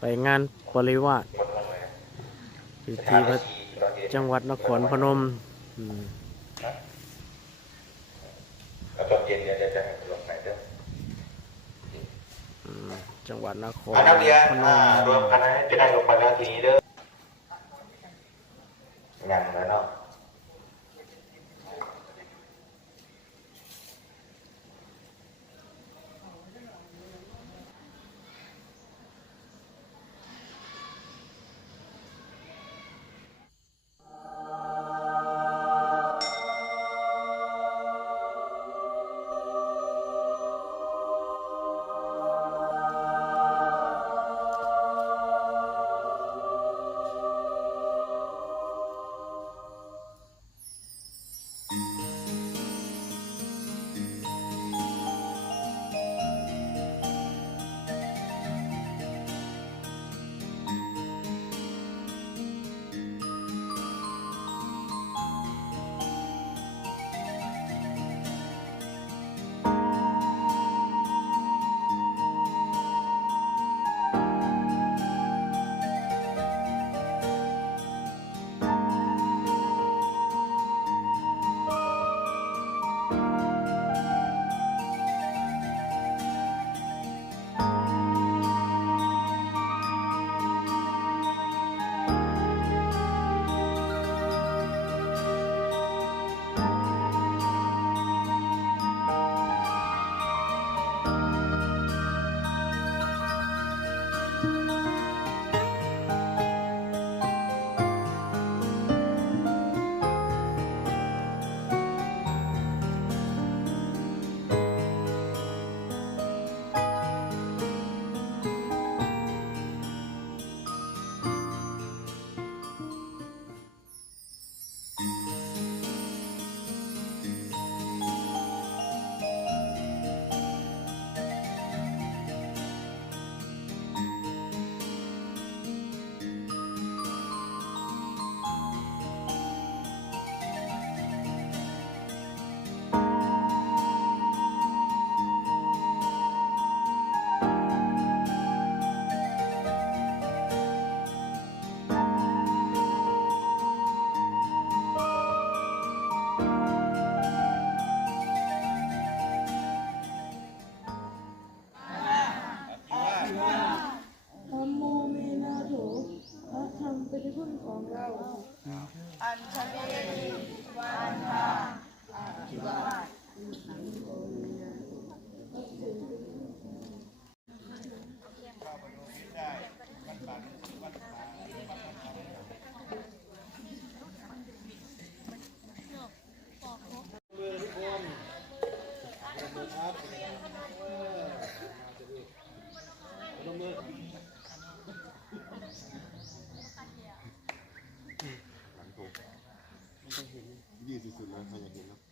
ไปงานปริวาสที่จังหวัดนครพนมแล้วตอนเย็นเนี่ยจะให้ลงไหนเด้อจังหวัดนครนักเรียนพนมรวมกันจะได้ลงมาแล้วทีนี้เด้อยังแล้วเนาะธัมโมเมนะโถพระธรรมเป็นที่พึ่งของเราอัญชลีวันทาอภิวาทยี่สิบสุดแล้วใครอยากเห็นแล้ว